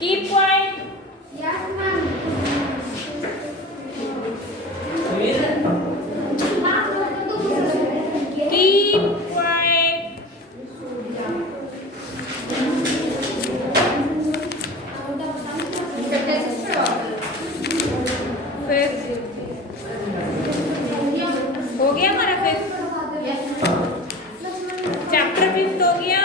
Key point. Yes, ma'am. Key point. Fifth. हो गया हमारा फिफ्थ चैप्टर फिफ्थ हो गया।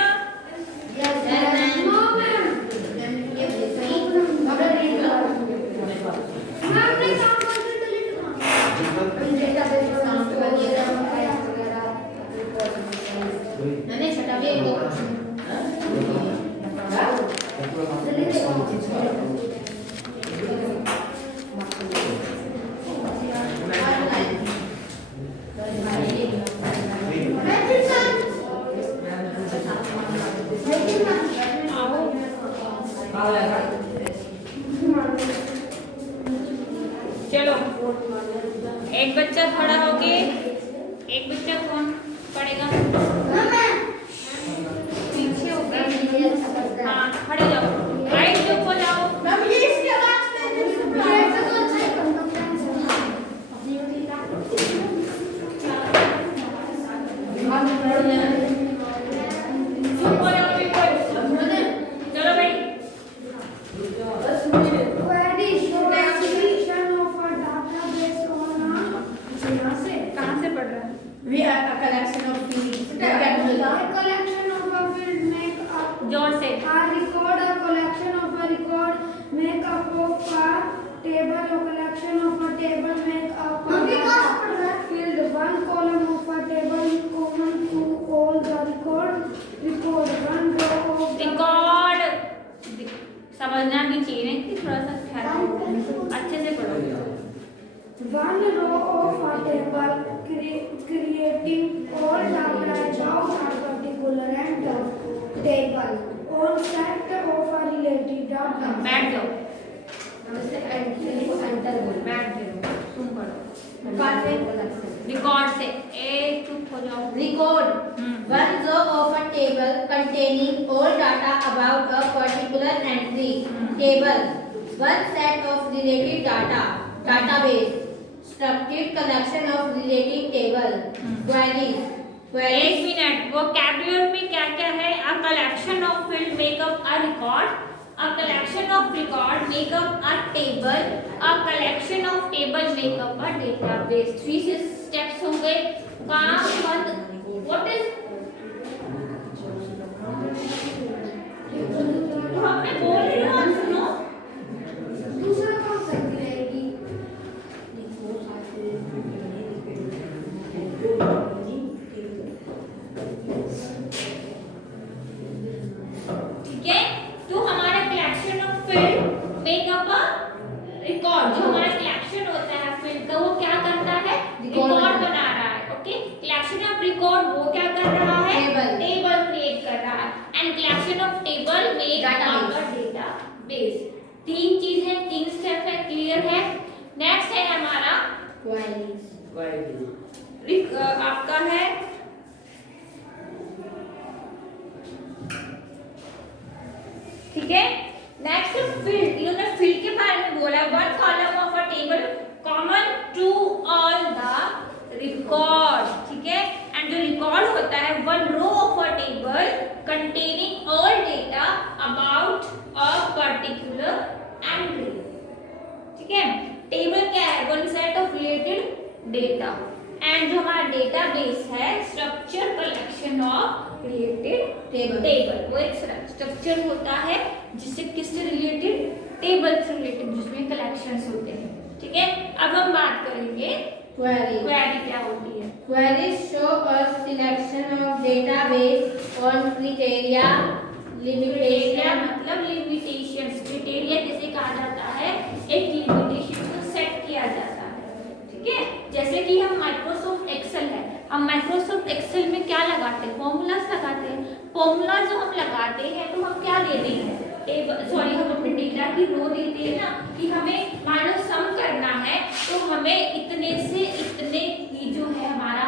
चलो एक बच्चा खड़ा होके एक बच्चा कौन पढ़ेगा? पीछे हो गए। हाँ खड़े जाओ, राइट चुप हो जाओ। चुप हो जाओ बिल्कुल। चलो भाई कहाँ से पढ़ रहा है? We are a collection of fields. जोर से। रिकॉर्ड समझना भी चाहिए ना कि थोड़ा सा ख्याल अच्छे से पढ़ो। One row of a table creating all data about a particular and the table or set of a related data. बैठ जाओ, बैठ तुम पढ़ो। रिकॉर्ड से ए चुप हो जाओ। Record. One row of a table containing all data about a particular entry. Table. One set of related data. Database. Structured collection of related table. Queries. एक मिनट, वोकैबुलरी में क्या क्या है? A collection of field makeup a record, a collection of record makeup a table, a collection of table makeup a database. 3 स्टेप्स हो गए। काम बंद। What is तो हमने बोल रही हो सुनो। दूसरा कौन सा रहेगी? ठीक है, तो हमारा collection of field makeup a record, जो हमारा कलेक्शन होता है फील्ड का, वो क्या करता है? रिकॉर्ड बना रहा है। ओके, कलेक्शन ऑफ रिकॉर्ड वो क्या कर रहा है? टेबल क्रिएट कर रहा है। And collection of table make a database. 3 चीज है, 3 स्टेप है, क्लियर है? नेक्स्ट है हमारा Queries. आपका है ठीक है। नेक्स्ट फील्ड, इन्होंने फील्ड के बारे में बोला। One column of a table common to all the record. ठीक है, एंड जो रिकॉर्ड होता है one row of a table containing all data about a particular entry. ठीक है, टेबल क्या है? One set of related data. And जो हमारा डेटाबेस है structure collection of related table. वो एक स्ट्रक्चर होता है जिससे किससे रिलेटेड? टेबल से रिलेटेड, जिसमें कलेक्शंस होते हैं। ठीक है, अब हम बात करेंगे Query. क्वेरी क्या होती है। Queries show a selection of database on criteria, criteria limitation. मतलब लिमिटेशंस। क्राइटेरिया जिसे कहा जाता है एक लिमिटेशन को सेट किया जाता है। ठीक है, जैसे कि हम माइक्रोसॉफ्ट एक्सेल है, हम माइक्रोसॉफ्ट एक्सेल में क्या लगाते हैं? फॉर्मूलाज लगाते हैं। फॉर्मूला जो हम लगाते हैं तो हम क्या देते हैं? हम अपने डेटा की रो देते हैं ना, कि हमें मान लो सम करना है तो हमें इतने से इतने की जो है हमारा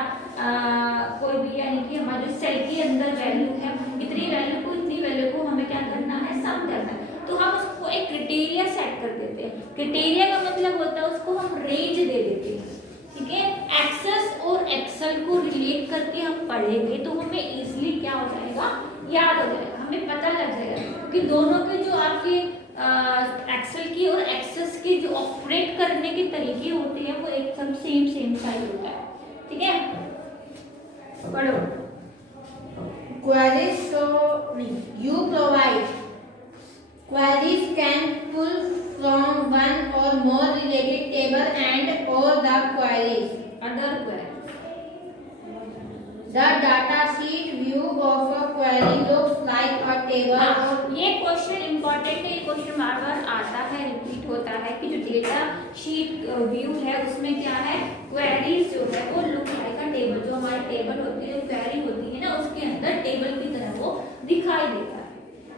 कोई भी यानी कि हमारे सेल के अंदर वैल्यू है, इतनी वैल्यू को इतनी वैल्यू को हमें क्या करना है? सम करना है। तो हम उसको एक क्राइटेरिया सेट कर देते हैं। क्राइटेरिया का मतलब होता है उसको हम रेंज दे देते हैं, ठीक है। एक्सेस और एक्सेल को रिलेट करके हम पढ़ेंगे तो हमें इजीली क्या हो जाएगा, याद हो जाएगा, हमें पता लग जाएगा कि दोनों के जो आपके एक्सेल की और एक्सेस की जो ऑपरेट करने के तरीके होते हैं वो एकदम सेम साइज होता है, ठीक है। पढ़ो। Queries so you provide. Queries can pull from one or more related table and or the queries. Other query. The data sheet view of a query looks like a table. ये question important है, ये क्वेश्चन बार बार आता है, रिपीट होता है कि जो data sheet view है उसमें क्या है, क्वेरीज जो है वो लुक लाइक अ टेबल, जो हमारी टेबल होती है, जो क्वेरी होती है ना उसके अंदर टेबल की तरह वो दिखाई देता है,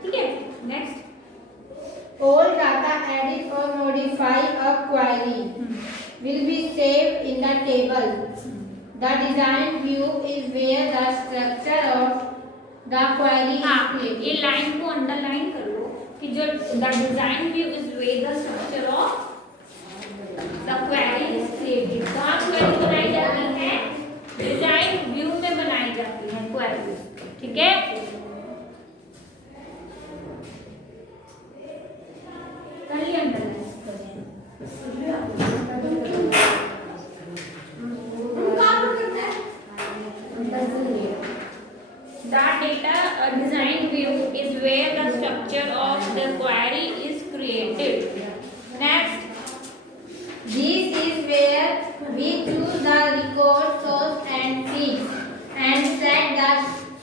ठीक है। Next, All data added or modify a query will be saved in the table. The design view is where the structure of the query is हाँ, ये created. लाइन को अंडरलाइन कर लो कि जो the design view is way the structure of the query is created. कहाँ क्वेरी बनाई जाती है, डिजाइन व्यू में बनाई जाती है क्वेरी, ठीक है। कर लिया underline. The data design view is where the structure of the query is created. Next, This is where we choose the record source and fields and set the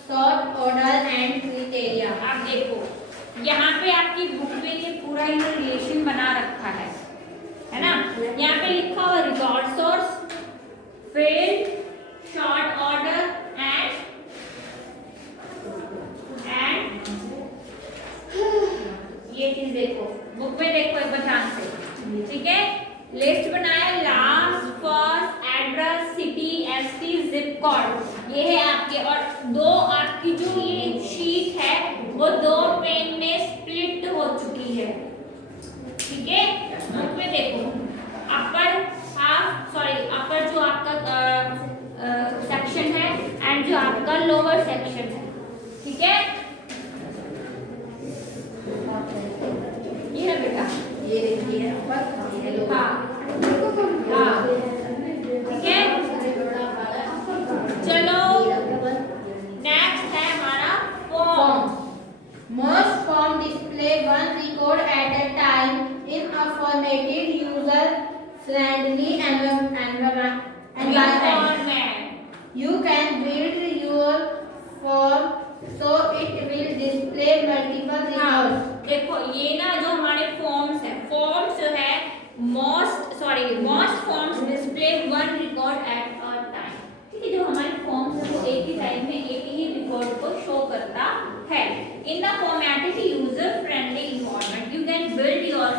sort order and criteria. आप देखो यहाँ पे आपकी बुक में ये पूरा ही रिलेशन बना रखा है ना। यहाँ पे लिखा हुआ record source, field, sort order and ये चीज देखो बुक में, देखो एक बार ध्यान से, ठीक है। लिस्ट बनाया, last, first, address, city, ST, zip code, ये है आपके। और दो आपकी जो ये शीट है वो दो पेन में स्प्लिट हो चुकी है, ठीक है। बुक में देखो अपर हाफ, सॉरी अपर जो आपका सेक्शन है एंड जो आपका लोअर सेक्शन है, ठीक है। ये है बेटा, ये देखिए ऊपर ये लो। हाँ हाँ, ठीक है। चलो नेक्स्ट है हमारा form. Most form display one record at a time in a formatted, user-friendly environment. You can build your form so it will display multiple records. देखो ये ना जो हमारे फॉर्म्स है, फॉर्म्स जो है most forms display one record at a time, ठीक है। जो हमारे फॉर्म्स है वो एक ही टाइम में एक ही रिकॉर्ड को शो करता है। In the formatted user friendly environment you can build your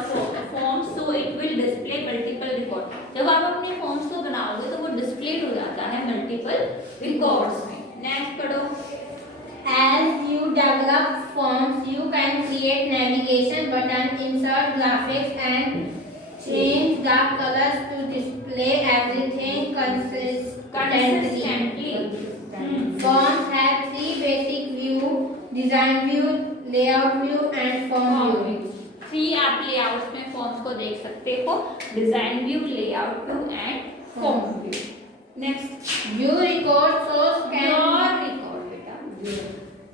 form so it will display multiple record. जब आप अपने फॉर्म्स को बनाओगे तो वो डिस्प्ले हो जाता है मल्टीपल रिकॉर्ड्स में। नेक्स्ट पढ़ो। As you develop forms, you can create navigation buttons, insert graphics, and change the colors to display everything consistently. Forms have three basic views: design view, layout view, and form view. Three आप लेआउट्स में फॉर्म्स को देख सकते हो, design view, layout view and form view. Next, View record source can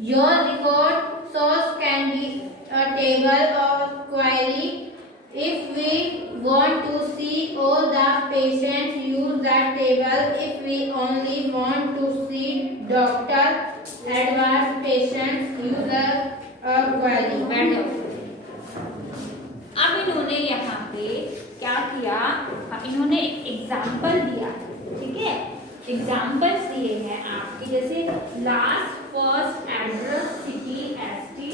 Your record source can be a table or query. If we want to see all the patients, use that table. If we only want to see doctor advanced patients, use a query. अब इन्होंने यहाँ पे क्या किया, इन्होंने एक एग्जाम्पल दिया, ठीक है। एग्जाम्पल्स दिए हैं आपके, जैसे last, first, address, city, ST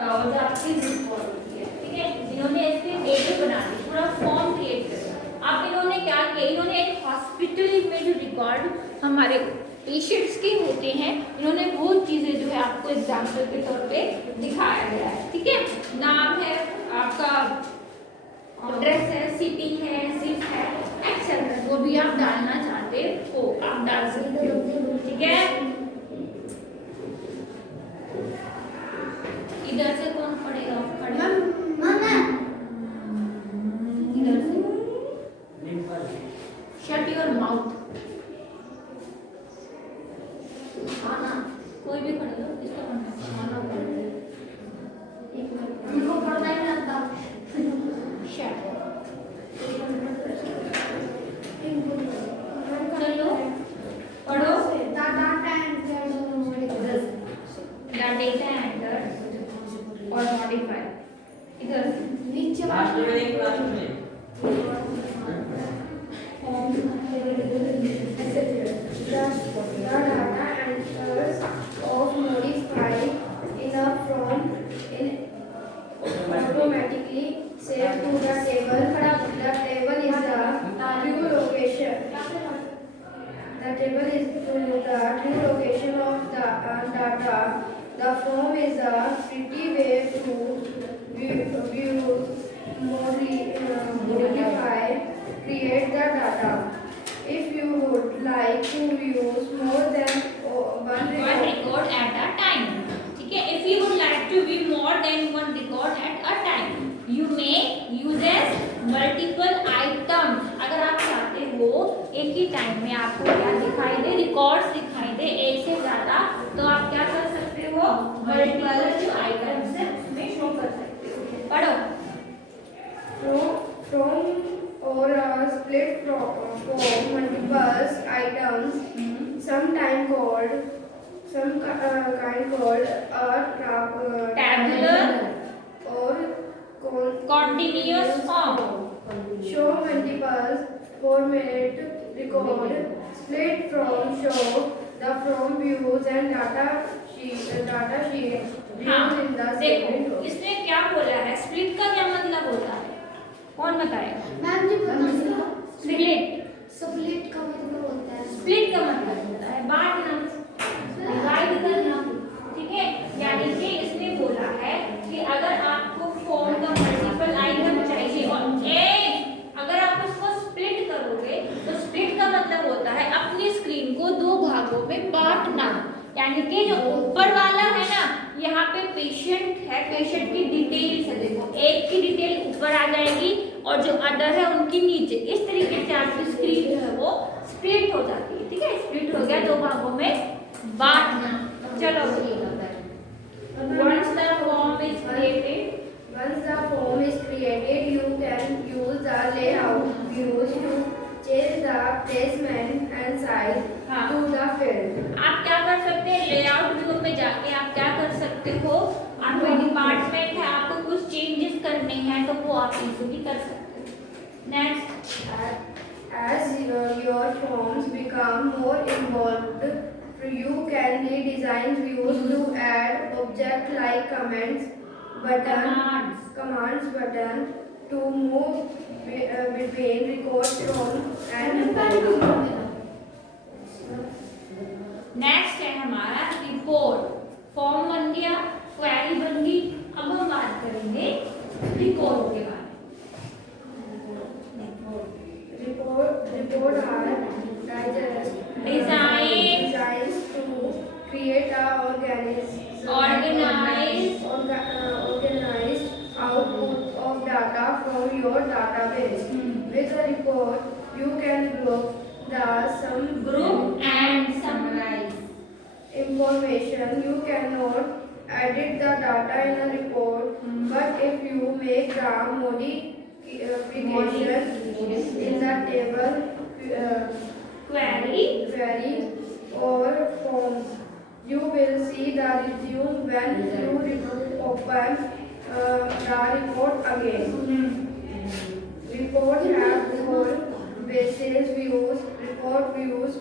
और जो आपकी रिकॉर्ड होती है, ठीक है। इन्होंने इसके टेबल बना दी, पूरा फॉर्म क्रिएट कर। अब इन्होंने क्या किया, इन्होंने एक हॉस्पिटल में जो रिकॉर्ड हमारे पेशेंट्स के होते हैं, इन्होंने वो चीज़ें जो है आपको एग्जाम्पल के तौर पे दिखाया गया है, ठीक है। नाम है आपका एड्रेस है, सिटी है, जिप है, एक्सेट्रा जो भी आप डालना चाहते हो आप डाल सकते हो। ठीक है, इधर से कौन पढ़ेगा? इधर से शट योर माउथ। आना कोई भी पढ़ लो, इसको पढ़ना आना पड़ेगा। उनको पढ़ना ही नहीं आता। शट चलो पढ़ो। द डेटा एंटर और मॉडिफाई इधर नीचे लास्ट में एक क्लास में the data enters of modify in a form in automatically saved to the table. The table is the true location. The table is the true location of the data. The form is a pretty way to modify, create the data. If you would like to use more than one record at a time. ठीक है, if you would like to view more than one record at a time, you may use as multiple items. अगर आप चाहते हो एक ही टाइम में आपको क्या दिखाई दे, रिकॉर्ड्स दिखाई दे एक से ज्यादा, तो आप क्या कर सकते हो? मल्टीपल जो आइटम्स है उसमें शो कर सकते हो। पढ़ो। from or split from multiple items, some kind called Tabular or continuous form. show multiple format record, split from show the from views and data sheet हाँ, views in the देखो same row. इसने क्या बोला है? स्प्लिट का क्या मतलब होता है? कौन बताएगा? मैम जी बताइए। स्प्लिट स्प्लिट का मतलब होता है स्प्लिट का मतलब होता है बांटना, डिवाइड करना। ठीक है, यानी कि इसने बोला है कि अगर आपको फॉर्म का मल्टीपल आइटम चाहिए और अगर आप उसको स्प्लिट करोगे तो स्प्लिट का मतलब होता है अपनी स्क्रीन को दो भागों में बांटना। यानी कि जो ऊपर वाला है ना, यहाँ पे पेशेंट है, पेशेंट की डिटेल्स है, देखो एक की डिटेल ऊपर आ जाएगी और जो अदर है उनकी नीचे। इस तरीके से आपकी स्क्रीन जो है वो स्प्लिट हो जाती है। ठीक है, स्प्लिट हो गया, दो भागों में बांटना। चलो, once the form is created, you can use the layout views to change the placement and size हाँ। to the field. आप क्या कर सकते हैं? लेआउट व्यू में जाके आप क्या कर सकते हो? आपको डिपार्टमेंट है, आपको कुछ चेंजेस करने हैं तो वो आप इजीली कर सकते हो। Next, As your forms become more involved, you can redesign views to add object like commands button to move between records from and next है हमारा रिपोर्ट। फॉर्म बन गया, क्वेरी बन गई, अब हम बात करेंगे रिकॉर्ड के बारे में। report are designed to create a organized output of data from your database. With a report, you can group and summarize information. You cannot edit the data in a report, but if you make a modification in the table, query or form, you will see the resume when you open the report again. Report have four basis views: report views,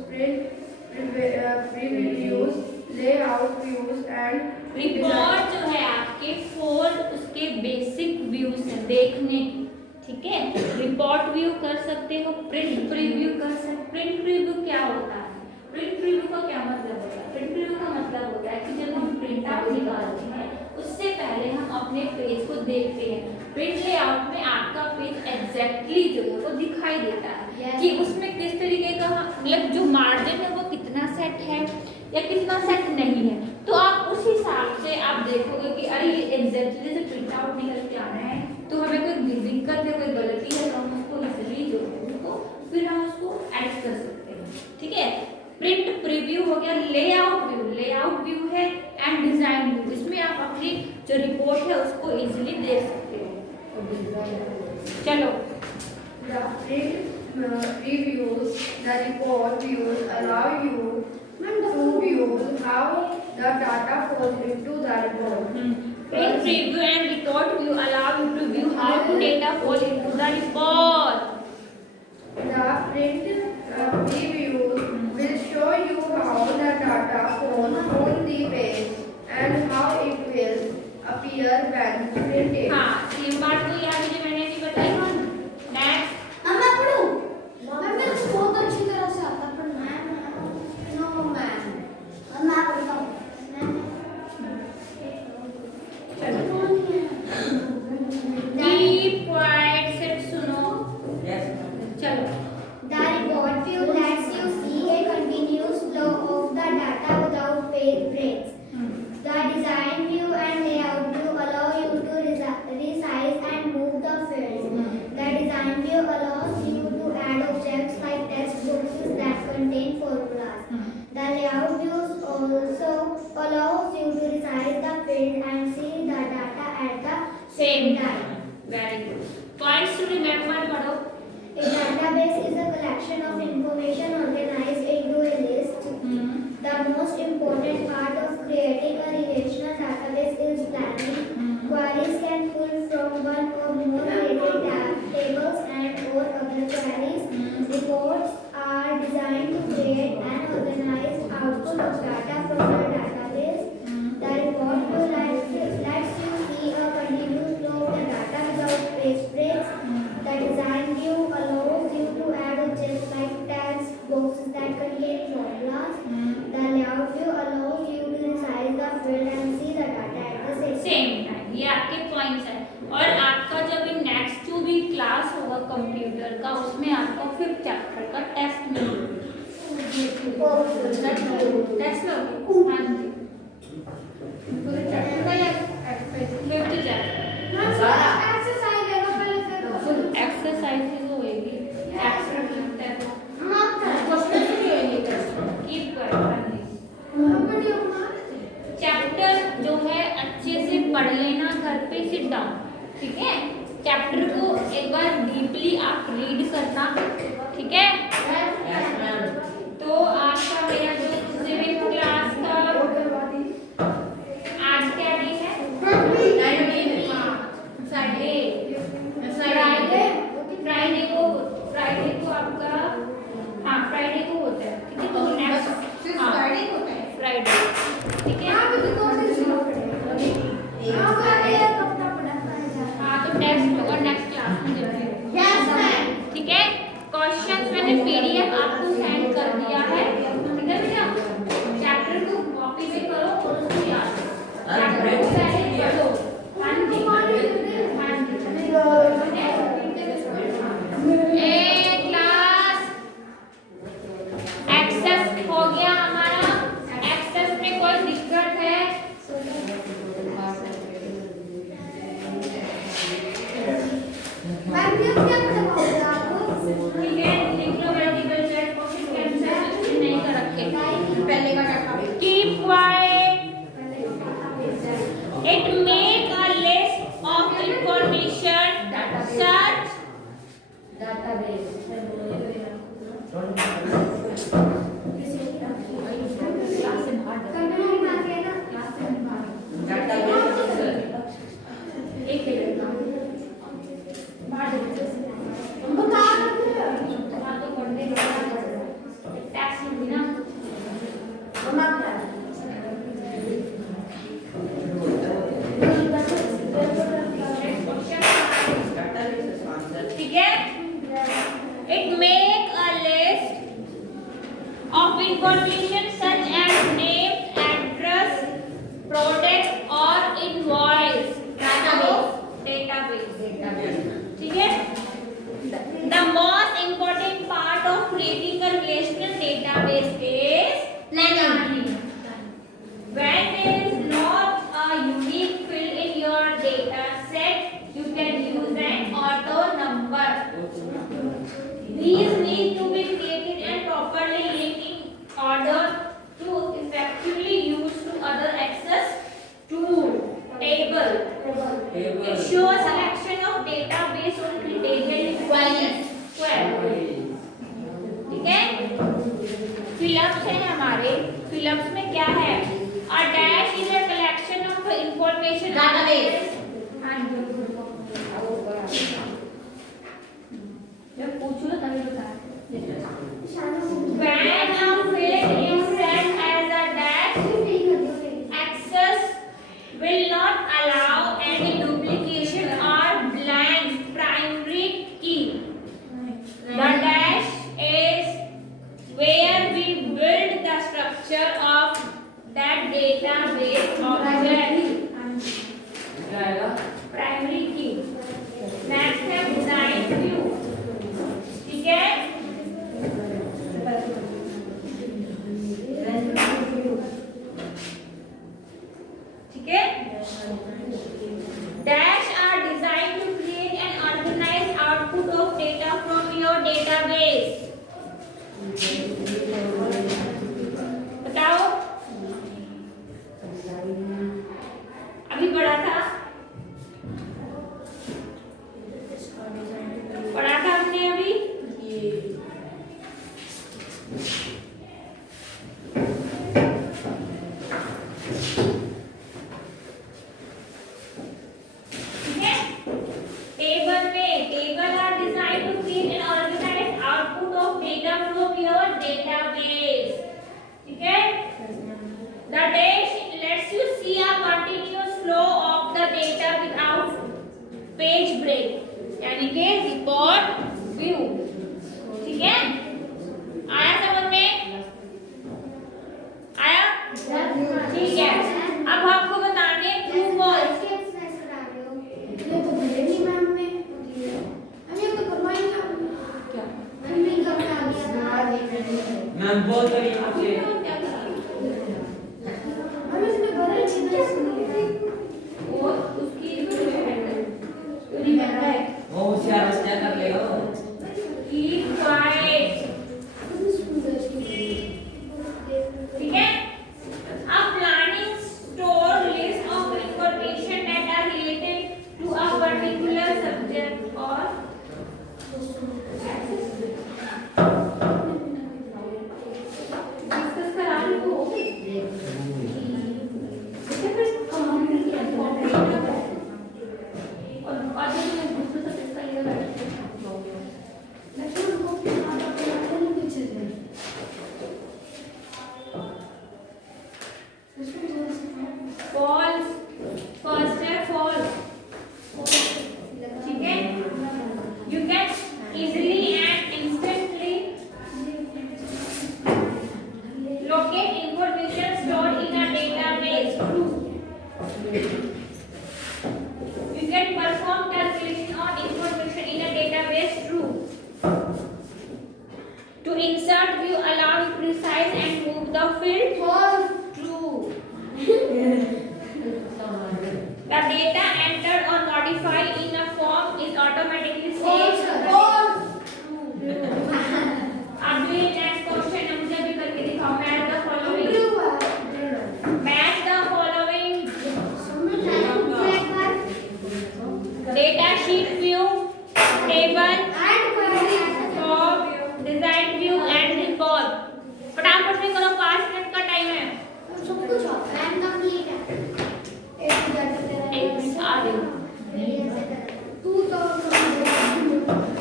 previews, layout views and report जो है आपके 4 उसके basic views हैं देखने की। ठीक है, report view कर सकते हो, प्रिंट प्रीव्यू कर सकते। प्रिंट प्रीव्यू क्या होता है? प्रिंट प्रीव्यू का क्या मतलब होता है? प्रिंट प्रीव्यू का मतलब होता है कि जब हम प्रिंट आउट निकालते हैं उससे पहले हम अपने पेज को देखते हैं। प्रिंट लेआउट में आपका पेज एग्जैक्टली जो है वो दिखाई देता है Yes. कि उसमें किस तरीके का मतलब जो मार्जिन है वो कितना सेट है या कितना सेट नहीं है। तो आप उस हिसाब से आप देखोगे कि अरे ये एग्जैक्टली से प्रिंट आउट निकल के आना है, तो हमें कोई दिक्कत है, कोई गलती है, तो हम उसको इजीली जो है उसको फिर हम उसको ऐड कर सकते हैं। ठीक है, प्रिंट प्रीव्यू हो गया। लेआउट व्यू है एंड डिजाइन व्यू। इसमें आप अपनी जो रिपोर्ट है उसको इजीली देख सकते हो। चलो, The print reviews, the report views allow you to view how the data falls into the report. print preview and report view allow you to view how the data fall into the report. The print previews will show you how the data falls on the page and how it will appear when printed. हाँ, सेम बात को याद है जो मैंने अभी बताई। नेक्स्ट, मैं पढ़ूं? मैं मेरे को बहुत अच्छी तरह से आता है, पर नो मैम, मैं पढ़ता हूँ। कीप क्वाइट, सिर्फ सुनो। चलो, The report view lets you see a continuous flow of the data without page breaks. The design view and layout view allow you to resize and move the fields. The design view allows you to add objects like text boxes that contain formulas. The layout view also allows you to resize the field and see the data at the same same time. time. Very good. Points to remember पढ़ो। A database is a collection of information organized into a list. The most important part of creating a relational database is planning. Queries can pull from one or more related tables and or other queries. Reports are designed to create an organized output of data from the database. The report view lets you see a continuous flow of the data without page breaks. The design view allows you to add objects like tags, boxes that contain formulas. The layout view allows you to resize the field and see the data at the same time. Same time, ये आपके पॉइंट्स हैं। और आपका जब नेक्स्ट जो भी क्लास होगा कंप्यूटर का, उसमें आपको 5th चैप्टर का टेस्ट मिलेगा। टेस्ट लो, हाँ जी, 5th चैप्टर एक्सरसाइज है ना, पहले फिर एक्सरसाइजेज होएगी। कीप चैप्टर जो है अच्छे से पढ़ लेना घर पे, सिट डाउन। ठीक है, चैप्टर को एक बार डीपली आप रीड करना। ठीक है, तो आपका मेरा जो सिविल क्लास का आज क्या डे है? फ्राइडे को आपका, हाँ फ्राइडे को होता है। ठीक है, तो नेक्स्ट फ्राइडे होता है, फ्राइडे। ठीक है, हाँ तो टेस्ट होगा नेक्स्ट क्लास में देखेंगे। ठीक है, क्वेश्चंस मैंने पीडीएफ आपको सेंड कर दिया है। ठीक है बेटा, चैप्टर को कॉपी में करो और उसको याद करो। चैप्टर को पहले पढ़ो। हाँ जी, हाँ जी। क्लास एक्सेस हो गया हमारा। एक्सेस में कोई दिक्कत है? ठीक है, लिख लो मल्टीपल चॉइस क्वेश्चन के आंसर नहीं कर रखे। पहले का data keep quite. It make a list of information search ठीक है, it make a list of information such as name, address, product और इनवॉइस। डेटाबेस। ठीक है, creating a relational database is Planning. When there is not a unique field in your data set, you can use an auto number. These need to be created and properly linked in order to effectively use to other access tool. Table. It shows selection of data based on the table Queries. ठीक है? फिलअप्स है हमारे. फिलअप्स में क्या है? A dash is a collection of information. Database. हाँ जी. जब पूछो तभी बता. When a field is set as a dash, access will not allow any duplication or blank primary key. The dash is where we build the structure of that database object. Primary key. Next है design view. ठीक है? ठीक है? Dash are designed to create an organized output of data from your database. बताओ. अभी पढ़ा था हमने अभी. ठीक है? टेबल में table are design to create an organized output of data from your database. ठीक है? The dash lets you see a continuous flow of the data without page break. यानी कि रिपोर्ट व्यू. ठीक है? आया समझ में? आया? ठीक है. अब आपको बताने ट्रू फॉल्स. ये तो भले ही मैम में हम ये तो करवाएंगे आप. क्या? मैम ने करवा दिया. मैम बहुत बड़ी आपके हम इसने भले ही नहीं सुनी. वो उसकी जो है पूरी बनता है. वो होशियार बच्चा कर लेगा. Keep quiet. ठीक है? अब planning store list of information that are related to a particular subject or discuss करा लो. इससे फिर कहानी की information और जो दूसरे सब्जेक्ट का ये लक्ष्मण को पीछे से. false. First है false. ठीक है? You can easily and instantly locate information stored in a database. True. You can perform calculation on information in a database. True. To insert view, allow you precise and move the field. False. True. The data entered or modified in a form is automatically saved. False. अब ये next question है, मुझे भी करके दिखाओ. Match the following. True. Match the following. Data sheet view, table, form, design view and record. फटाफट से करो, 5 मिनट का टाइम है. सब कुछ And complete है. एक एक आ रही. तू तो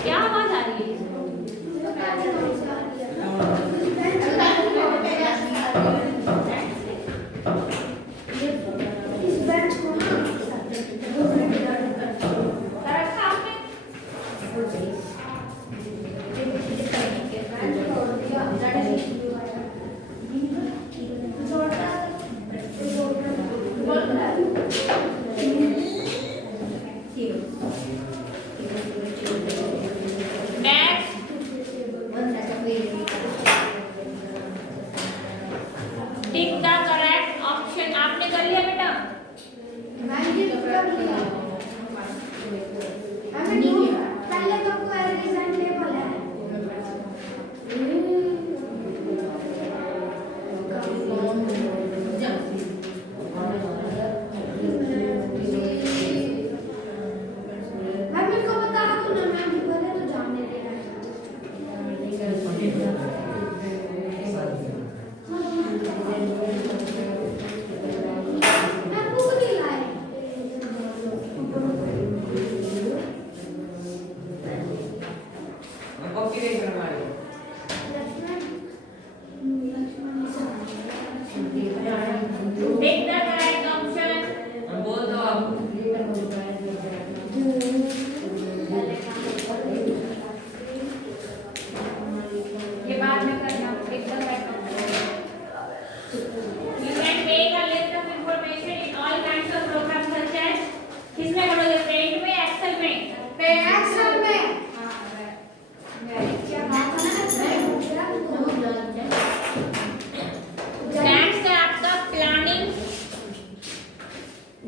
क्या आवाज आ रही है? इस बेंच को ना रखा आपने? Next. One set of variables. Copy देख रहा हूँ Take the correct option. हम बोल दो आप ये बाद में करना. Take the correct option. You can make a list of information in all kinds of programs such as किसमें करोगे? Paint में, Excel में. एक्सेल में Next आपका planning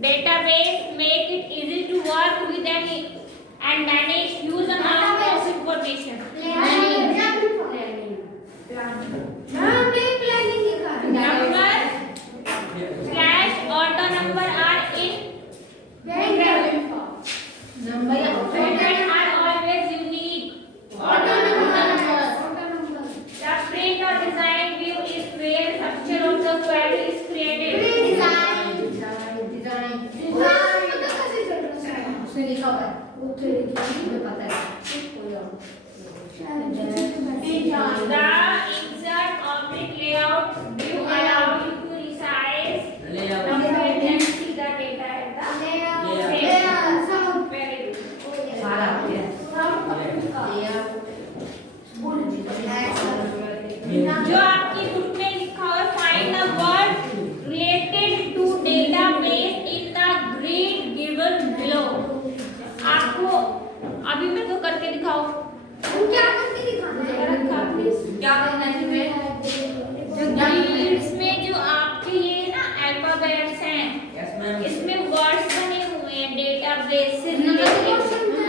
database make it easy to work with and manage huge amount of information. Number slash auto number are in format are always unique. The print or design view is where structure of the query is created. उसने लिखा हुआ है मुझे पता है The insert object layout view allow you to resize ले आओ number and see the data at the same. Very good. सारा ये जो आपकी बुक में लिखा हुआ है find the word related to database in the grid given below. आपको अभी मेरे को करके दिखाओ. क्या करके दिखाना रखा प्लीज. क्या करना है इसमें जो ग्रिड्स में जो आपके ये ना अल्फाबेट्स हैं यस मैम इसमें वर्ड्स बने हुए हैं डेटाबेस से नंबर रिलेटेड.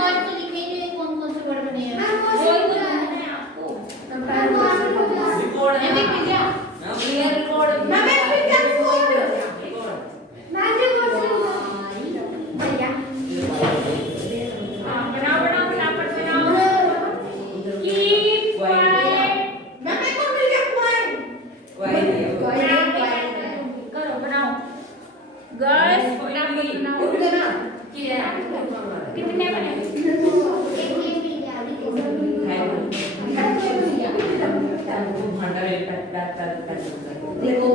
तो लिखेंगे कौन कौन से वर्ड बने हैं कोई तो लिखना है आपको. रिकॉर्ड है मैं देख लिया मैं क्लियर रिकॉर्ड मैं फिर क्या रिकॉर्ड रिकॉर्ड मैं भी भैया हाँ, बनाओ बनाओ फटाफट बनाओ. Keep quiet. मैं को मिल गया पॉइंट करो बनाओ. गर्ल्स फटाफट बनाओ. कितने बने? देखो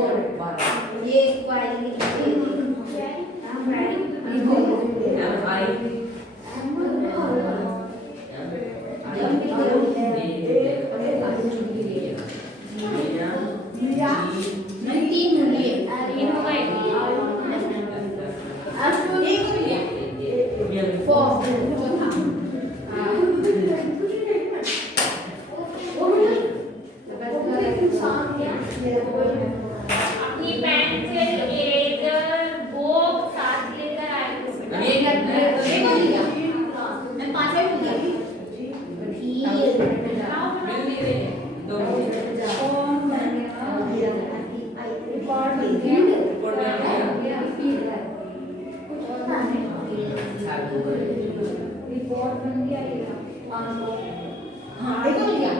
ये क्वालिटी मैंने तीन लिए तीन हो गए. अपनी पेंसिल इरेजर बुक साथ लेकर आए. मैं पांचवा लिया हाँ देखो लिया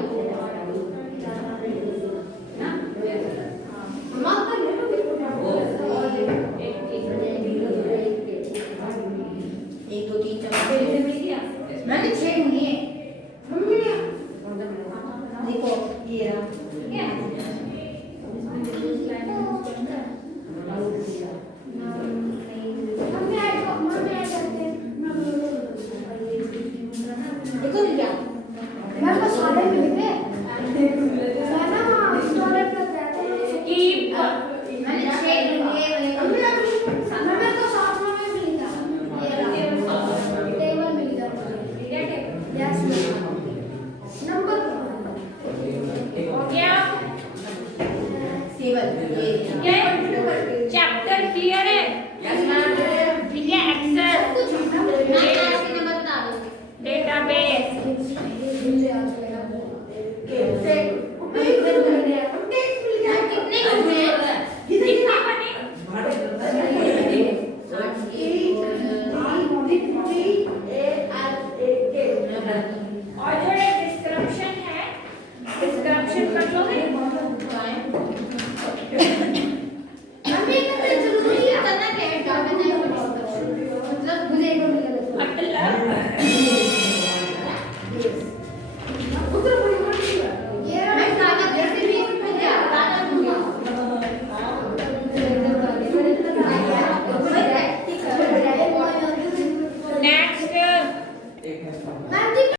एक दो तीन चार मैंने छह लिए देखो ये देखो लिया मैं को सारे मिल गए मैं ना स्टोरेज पे जाते हैं कीप मैंने छह लिए मैं तो साथ में मिल गया टेबल मिल गया यस नंबर हो गया. टेबल ये ठीक है. चैप्टर क्लियर है. ठीक है. एक्सेल नंबर बता दो डेटाबेस कितने बने हैं कितने बने? और